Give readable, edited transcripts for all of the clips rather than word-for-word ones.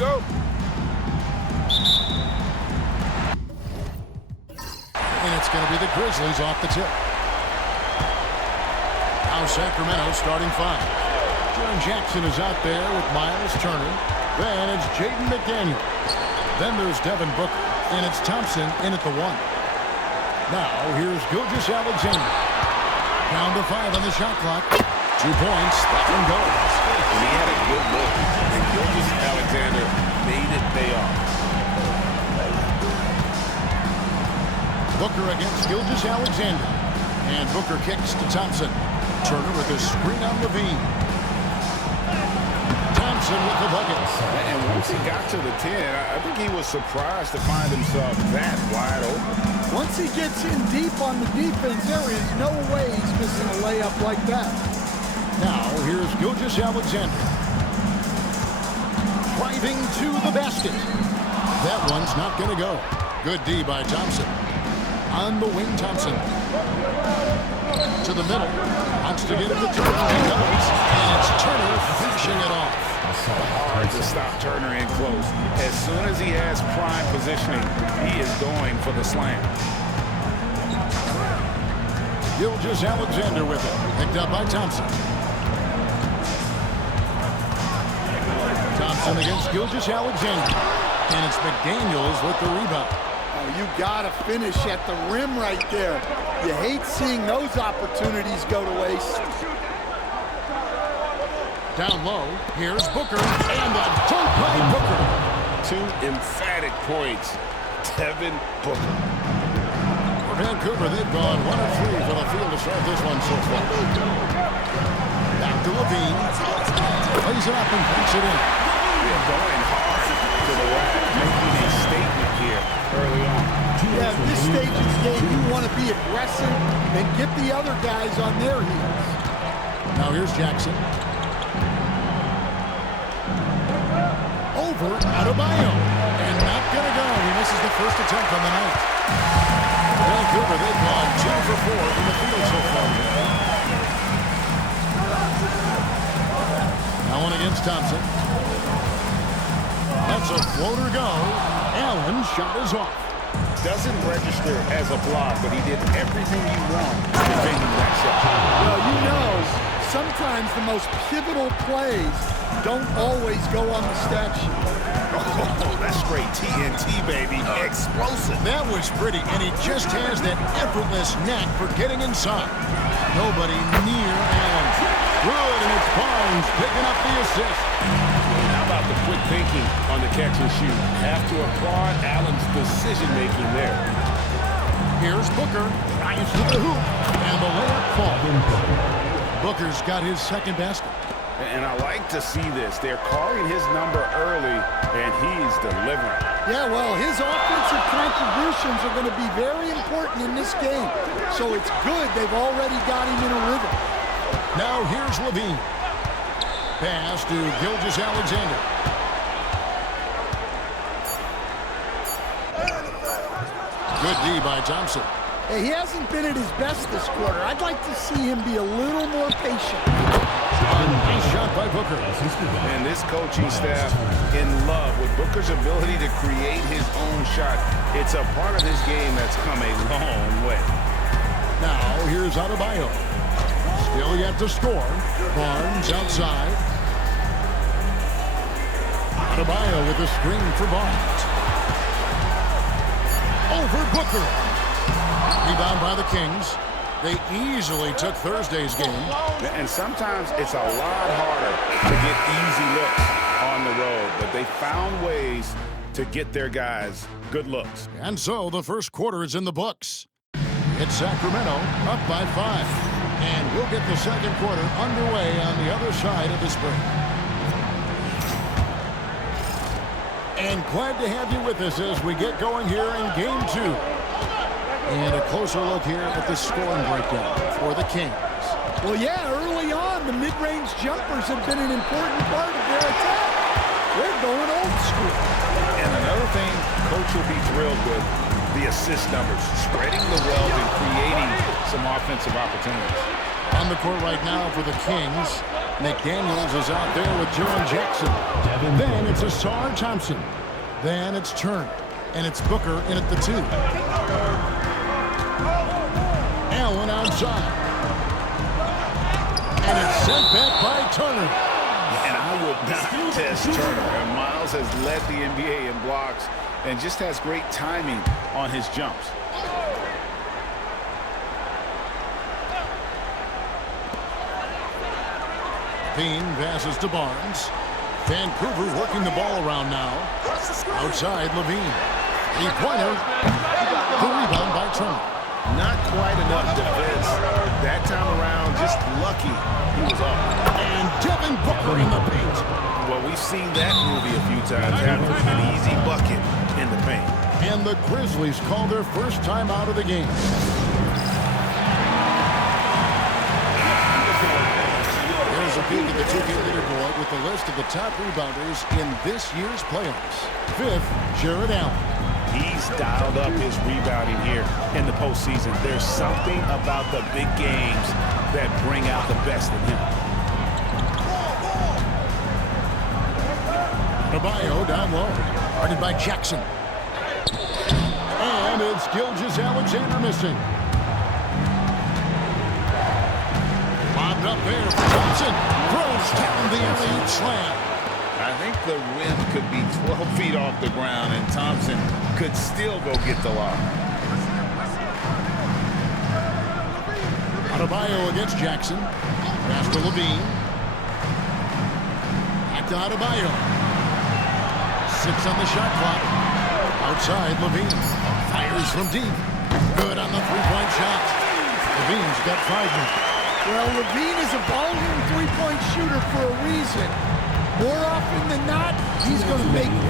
go. And it's going to be the Grizzlies off the tip. Now Sacramento starting five. Jaren Jackson is out there with Miles Turner. Then it's Jaden McDaniels. Then there's Devin Booker. And it's Thompson in at the one. Now here's Gilgeous-Alexander. Down to 5 on the shot clock. 2 points. That one goes. And he had a good look. And Gilgeous-Alexander made it pay off. Booker against Gilgeous-Alexander. And Booker kicks to Thompson. Turner with a screen on Levine. Thompson with the buckets. And once he got to the 10, I think he was surprised to find himself that wide open. Once he gets in deep on the defense, there is no way he's missing a layup like that. Now, here's Gilgeous-Alexander. Driving to the basket. That one's not going to go. Good D by Thompson. On the wing, Thompson. To the middle. Wants to get it to Turner. He does. And it's Turner finishing it off. Hard to stop Turner in close. As soon as he has prime positioning, he is going for the slam. Gilgeous-Alexander with it. Picked up by Thompson. Thompson against Gilgeous-Alexander. And it's McDaniels with the rebound. Oh, you gotta finish at the rim right there. You hate seeing those opportunities go to waste. Down low, here's Booker, and the dunk by Booker. 2 emphatic points. Devin Booker. For Vancouver, they've gone 1 of 3 for the field to start this one so far. Back to Levine. Plays it up and puts it in. They're going hard to the rack, making a statement here early on. Yeah, at this stage of the game, you want to be aggressive and get the other guys on their heels. Now here's Jackson. Over Adebayo. And not going to go. He misses the first attempt on the night. Vancouver, they've gone 2 for 4 from the field so far. Now one against Thompson. That's a floater go. Allen's shot is off. Doesn't register as a block, but he did everything you want defending that shot. Well, you know, sometimes the most pivotal plays don't always go on the stat sheet. Oh, that's straight TNT, baby. Explosive. That was pretty, and he just has that effortless knack for getting inside. Nobody near Allen. Good, and it's Barnes picking up the assist. How about the quick thinking on the catch and shoot? Have to applaud Allen's decision-making there. Here's Booker. Drives to the hoop, and the layup falls. Booker's got his second basket. And I like to see this. They're calling his number early, and he's delivering. Yeah, well, his offensive contributions are going to be very important in this game. So it's good they've already got him in a rhythm. Now here's Levine. Pass to Gilgeous-Alexander. Good D by Thompson. Hey, he hasn't been at his best this quarter. I'd like to see him be a little more patient. Nice shot by Booker. And this coaching staff in love with Booker's ability to create his own shot. It's a part of his game that's come a long way. Now here's Adebayo. Still yet to score. Barnes outside. Adebayo with a screen for Barnes. Over Booker. Rebound by the Kings. They easily took Thursday's game. And sometimes it's a lot harder to get easy looks on the road, but they found ways to get their guys good looks. And so the first quarter is in the books. It's Sacramento up by 5. And we'll get the second quarter underway on the other side of this break. And glad to have you with us as we get going here in Game 2. And a closer look here at the scoring breakdown for the Kings. Well, yeah, early on, the mid-range jumpers have been an important part of their attack. They're going old school. And another thing Coach will be thrilled with, the assist numbers, spreading the wealth and creating some offensive opportunities. On the court right now for the Kings, McDaniels is out there with Jaren Jackson. Then it's Asar Thompson. Then it's Turner. And it's Booker in at the 2. Allen outside. And it's sent back by Turner. And I would not test Turner. And Miles has led the NBA in blocks and just has great timing on his jumps. Bean passes to Barnes. Vancouver working the ball around now. Outside Levine. Three-pointer. The rebound by Turner. Not quite enough defense that time around. Just lucky he was off. And Devin Booker in the paint. Well, we've seen that movie a few times. Having an easy bucket in the paint. And the Grizzlies call their first time out of the game. Here's a peek at the 2K leaderboard with the list of the top rebounders in this year's playoffs. 5th, Jared Allen. He's dialed up his rebounding here in the postseason. There's something about the big games that bring out the best in him. Adebayo down low. Guarded by Jackson. And it's Gilgeous-Alexander missing. Bobbed up there for Thompson. Throws down the alley-oop slam. I think the rim could be 12 feet off the ground, and Thompson could still go get the lob. Adebayo against Jackson. Pass to Levine. Back to Adebayo. 6 on the shot clock. Outside Levine. Fires from deep. Good on the three-point shot. Levine's got 5 minutes. Well, Levine is a volume three-point shooter for a reason. More often than not, he's going to make it.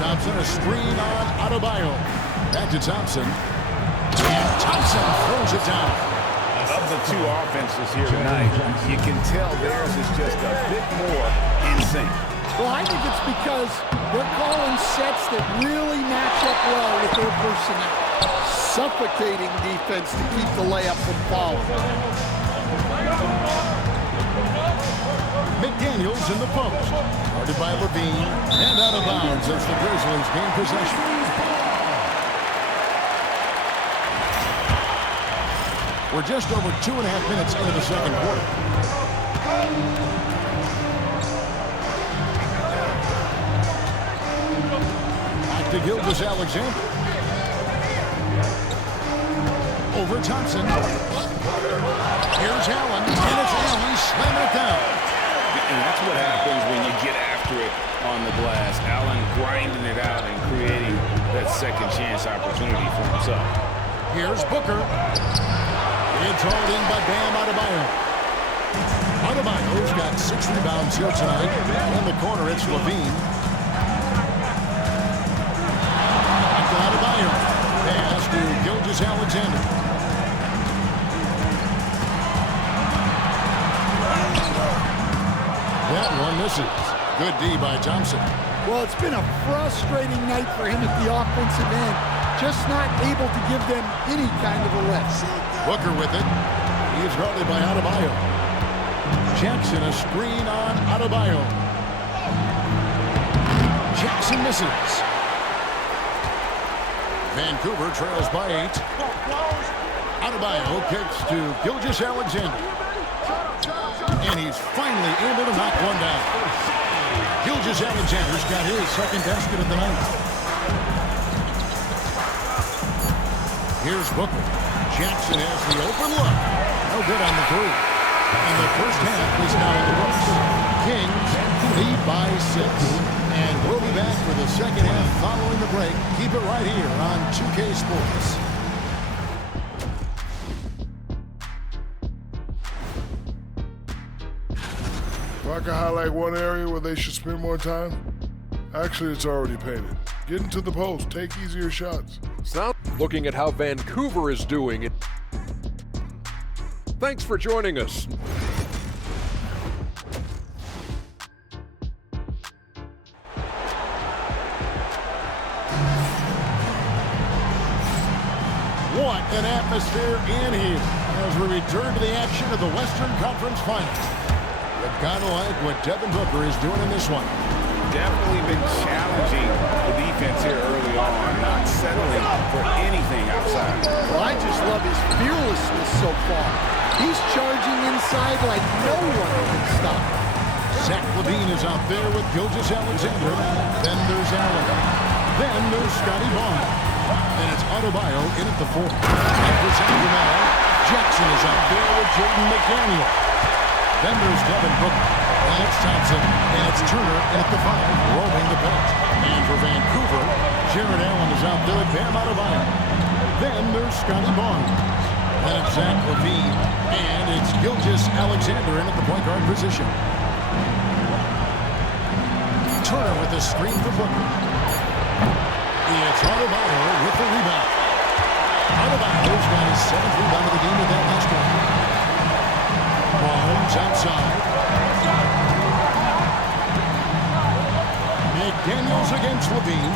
Thompson, a screen on Adebayo. Back to Thompson. And Thompson throws it down. Of the two offenses here tonight, you can tell theirs is just a bit more in sync. Well, I think it's because they're calling sets that really match up well with their personnel. Suffocating defense to keep the layup from falling. McDaniels in the post. Guarded by Levine. And out of bounds as the Grizzlies gain possession. We're just over 2.5 minutes into the second quarter. Back to Gilgeous-Alexander. Over Thompson. Here's Allen. And it's Allen slamming it down. And that's what happens when you get after it on the glass. Allen grinding it out and creating that second chance opportunity for himself. Here's Booker. It's hauled in by Bam Adebayo. Adebayo's got 6 rebounds here tonight. In the corner, it's Levine. Back to Adebayo. Pass to Gilgeous-Alexander. That one misses. Good D by Thompson. Well, it's been a frustrating night for him at the offensive end. Just not able to give them any kind of a lift. Booker with it. He's guarded by Adebayo. Jackson, a screen on Adebayo. Jackson misses. Vancouver trails by 8. Adebayo kicks to Gilgeous-Alexander. And he's finally able to knock one down. Gilgeous-Alexander's got his second basket of the night. Here's Booker. Jackson has the open look. No good on the 3. And the first half is now in the books. Kings lead by 6. And we'll be back for the second half following the break. Keep it right here on 2K Sports. If I can highlight one area where they should spend more time, actually it's already painted. Get into the post, take easier shots. Now looking at how Vancouver is doing it. Thanks for joining us. What an atmosphere in here as we return to the action of the Western Conference Finals. You've got to like what Devin Booker is doing in this one. Definitely been challenging the defense here early on, not settling for anything outside. Well, I just love his fearlessness so far. He's charging inside like no one can stop. Zach LaVine is out there with Gilgeous-Alexander. Then there's Allen. Then there's Scotty Barnes. And it's Adebayo in at the 4. And for Sacramento, Jackson is out there with Jaden McDaniel. Then there's Devin Booker. And it's Thompson. And it's Turner in at the 5, roaming the bench. And for Vancouver, Jared Allen is out there with Bam Adebayo. Then there's Scotty Barnes. And it's Zach LaVine. And it's Gilgeous-Alexander in at the point guard position. Turner with a screen for Booker. It's Adebayo with the rebound. Adebayo's got his 7th rebound of the game with that last one. Barnes outside. McDaniels against LaVine.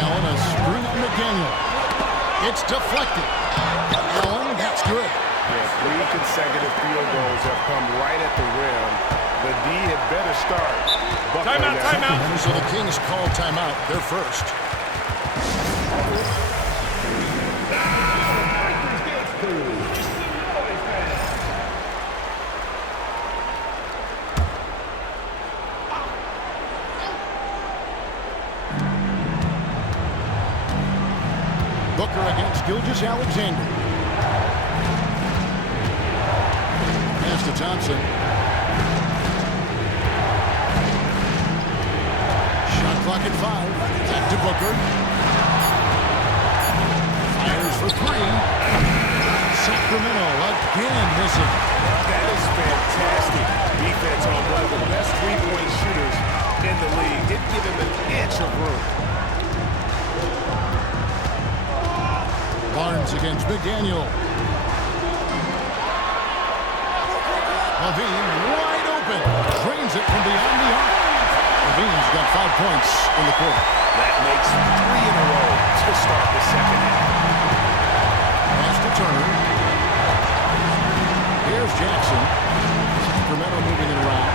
Allen a screen on McDaniel. It's deflected. Allen, that's good. Yeah, 3 consecutive field goals have come right at the rim. The D had better start. Timeout, timeout. So the Kings call timeout. They're first. Booker against Gilgeous-Alexander. Pass to Thompson. Shot clock at 5. Back to Booker. Fires for 3. Sacramento again missing. That is fantastic defense on one of the best three-point shooters in the league. Didn't give him an inch of room. Barnes against McDaniel. LaVine wide open. Drains it from beyond the arc. LaVine's got 5 points in the quarter. That makes 3 in a row to start the second half. Pass to Turner. Here's Jackson. Sacramento moving it around.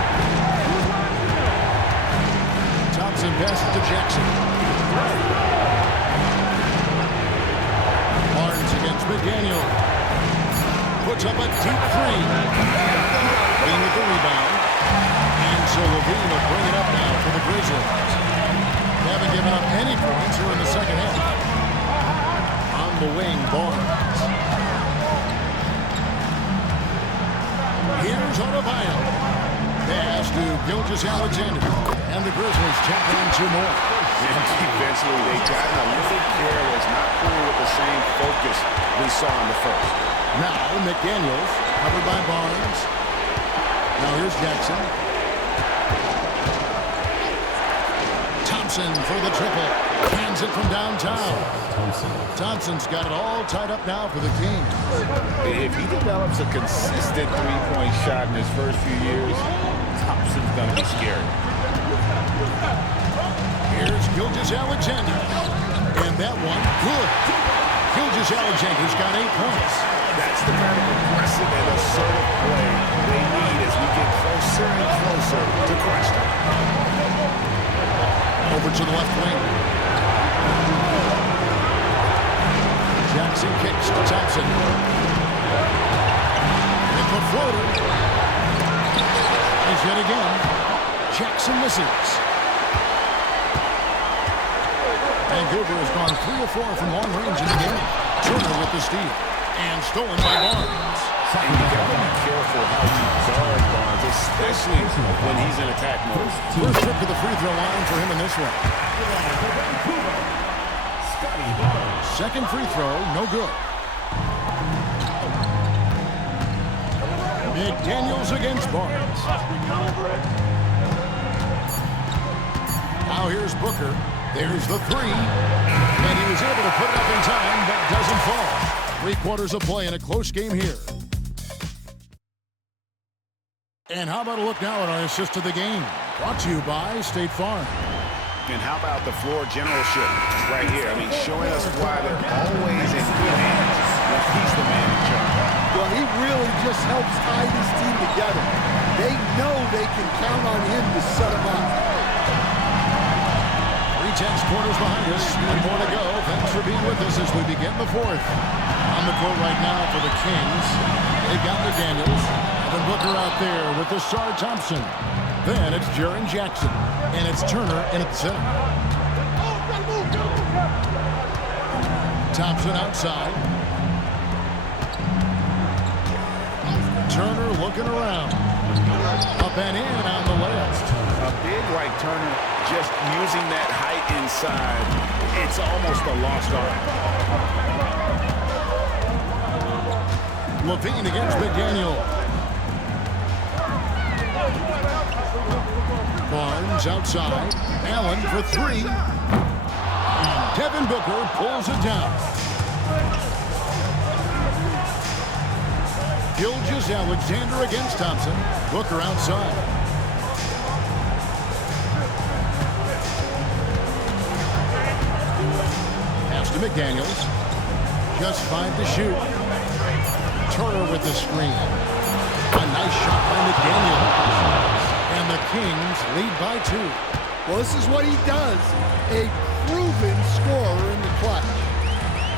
Thompson passes to Jackson. Barnes against McDaniel. Puts up a deep 3. LaVine with the rebound. And so LaVine will bring it up now for the Grizzlies. They haven't given up any points here in the second half. On the wing, Barnes. Here's Adebayo. Pass to Gilgeous-Alexander. And the Grizzlies tack on 2 more. And eventually they got a little careless, not playing with the same focus we saw in the first. Now McDaniels, covered by Barnes. Now here's Jackson. Thompson for the triple. Hands it from downtown. Thompson's got it all tied up now for the Kings. If he develops a consistent three-point shot in his first few years, Thompson's going to be scary. Here's Gilgeous-Alexander. And that one, good. Gilgeous-Alexander's got 8 points. That's the kind of aggressive and assertive play they need as we get closer and closer to crunch time. Over to the left wing. Jackson kicks to Thompson. With the floater. He's yet again. Jackson misses. Vancouver has gone 3 of 4 from long range in the game. Turner with the steal. And stolen by Barnes. And you got to be careful how you guard Barnes, especially when he's in attack mode. First trip to the free throw line for him in this one. Second free throw, no good. McDaniels against Barnes. Now here's Booker. There's the 3. And he was able to put it up in time, but doesn't fall. 3/4 of play in a close game here. And how about a look now at our assist of the game? Brought to you by State Farm. And how about the floor generalship right here? I mean, showing us why they're always in good hands when he's the man in charge. Well, he really just helps tie this team together. They know they can count on him to set them up. 3-10 quarters behind us. One more to go. Thanks for being with us as we begin the fourth. On the court right now for the Kings. They've got McDaniels. Devin Booker out there with Ausar Thompson. Then it's Jaren Jackson. And it's Turner in at the center. Thompson outside. Turner looking around. Up and in on the left. A big like Turner just using that height inside. It's almost a lost art. Levine against McDaniel. Barnes outside. Allen for three. And Devin Booker pulls it down. Gilgeous-Alexander against Thompson. Booker outside. Pass to McDaniels. Just 5 to shoot. Turner with the screen. A nice shot by McDaniels. And the Kings lead by 2. Well, this is what he does. A proven scorer in the clutch.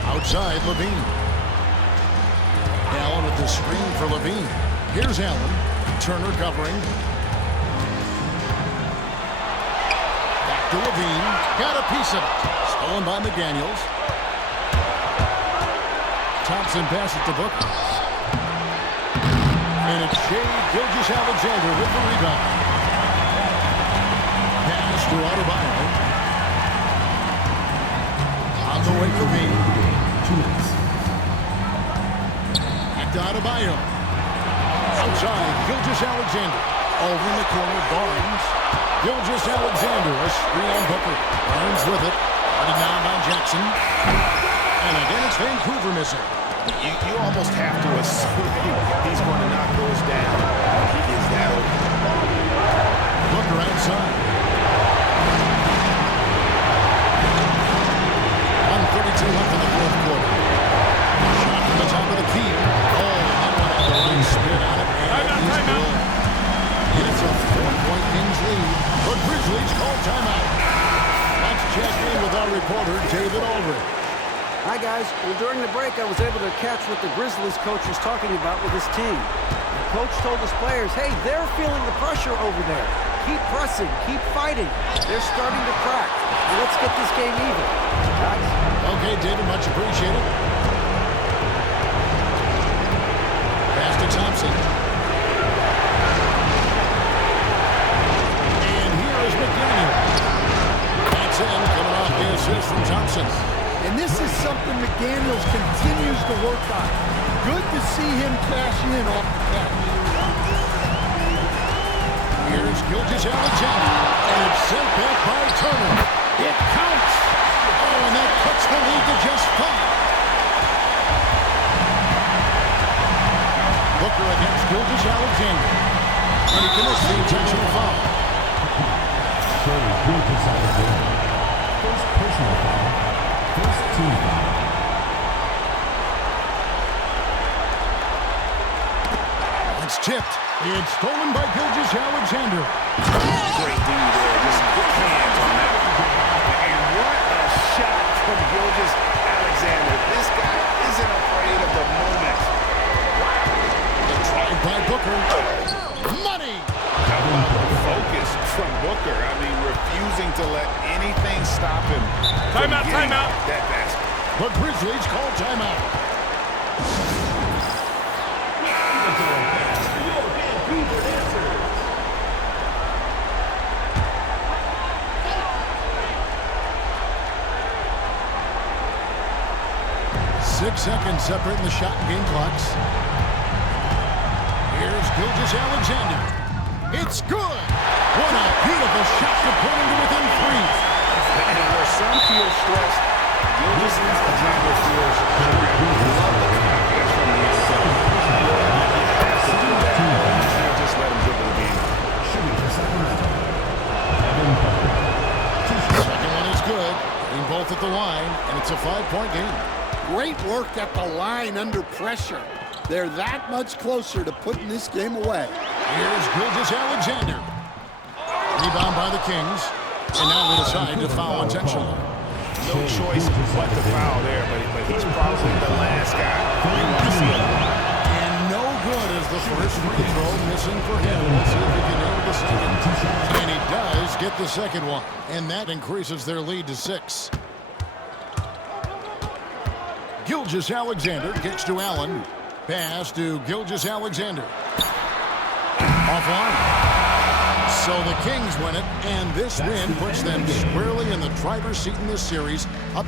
Outside, Levine. Allen with the screen for Levine. Here's Allen. Turner covering. Back to Levine. Got a piece of it. Stolen by McDaniels. Thompson passes to Booker. And it's Shai Gilgeous-Alexander with the rebound. Pass to Adebayo. On the way, Levine. Back to Adebayo. Outside, Gilgeous-Alexander. Over in the corner, Barnes. Gilgeous-Alexander, a screen on Booker. Barnes with it. Running down by Jackson. And again, it's Vancouver missing. You almost have to assume he's going to knock those down. He is that open. Booker outside. 1:32 left in the fourth quarter. Shot from the top of the key. Oh, that one had the line spin on it. And he's good. It's a 4-point Kings lead. The Grizzlies call timeout. Let's check in with our reporter, David Aldridge. Hi, guys. Well, during the break, I was able to catch what the Grizzlies coach was talking about with his team. The coach told his players, hey, they're feeling the pressure over there. Keep pressing. Keep fighting. They're starting to crack. Let's get this game even. Guys? Okay, David, much appreciated. Pass to Thompson. And here is McDaniel. That's in, coming off the assist from Thompson. And this is something McDaniels continues to work on. Good to see him cash in off the catch. Here's Gilgeous-Alexander. And it's sent back by Turner. It counts. Oh, and that cuts the lead to just 5. Booker against Gilgeous-Alexander. And he commits the intentional foul. First personal foul. First team foul. It's tipped. It's stolen by Gilgeous-Alexander. Great D there. Just quick hands on that one. And what a shot from Gilgeous-Alexander. This guy isn't afraid of the moment. Tried by Booker. Money! How about the focus from Booker? I mean, refusing to let anything stop him. Timeout, timeout. That basket. The Grizzlies call timeout. Six seconds separating the shot and game clocks. Here's Gilgeous-Alexander. It's good. What a beautiful shot to put him to within 3. And where some feel stressed, Gilgeous-Alexander feels love the confidence from the inside. You have to do that. You can't just let him dribble the game. Shooting for Sacramento. Devin Booker. 2 shots. both at the line, and it's a 5-point game. Great work at the line under pressure. They're that much closer to putting this game away. Here's Gilgeous Alexander. Rebound by the Kings. And now they decide to foul intentionally. No choice but to foul there, but he's probably the last guy you want to see him. And no good as the first free throw missing for him. Let's see if he can nail the second. And he does get the second one. And that increases their lead to 6. Gilgeous Alexander kicks to Allen. Pass to Gilgeous Alexander. Offline. So the Kings win it, and this win puts them squarely in the driver's seat in this series. Up